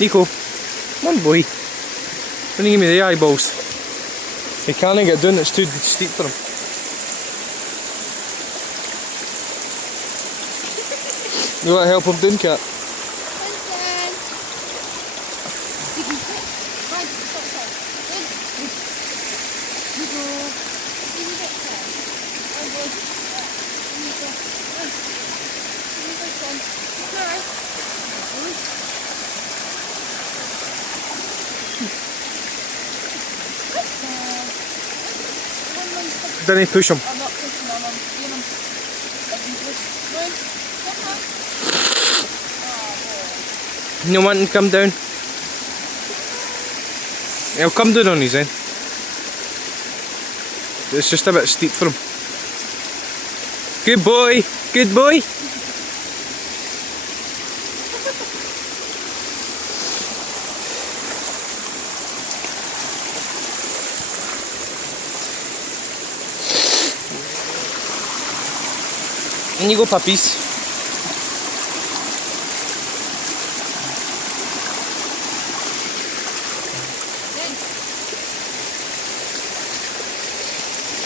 Nico, come on boy. Don't give me the eyeballs. He can't get down, it's too steep for him. You want to help him down, Cat? Don't push him. I'm not pushing on him. You want him to come down? He'll come down on his own. It's just a bit steep for him. Good boy! Good boy! And you go, puppies.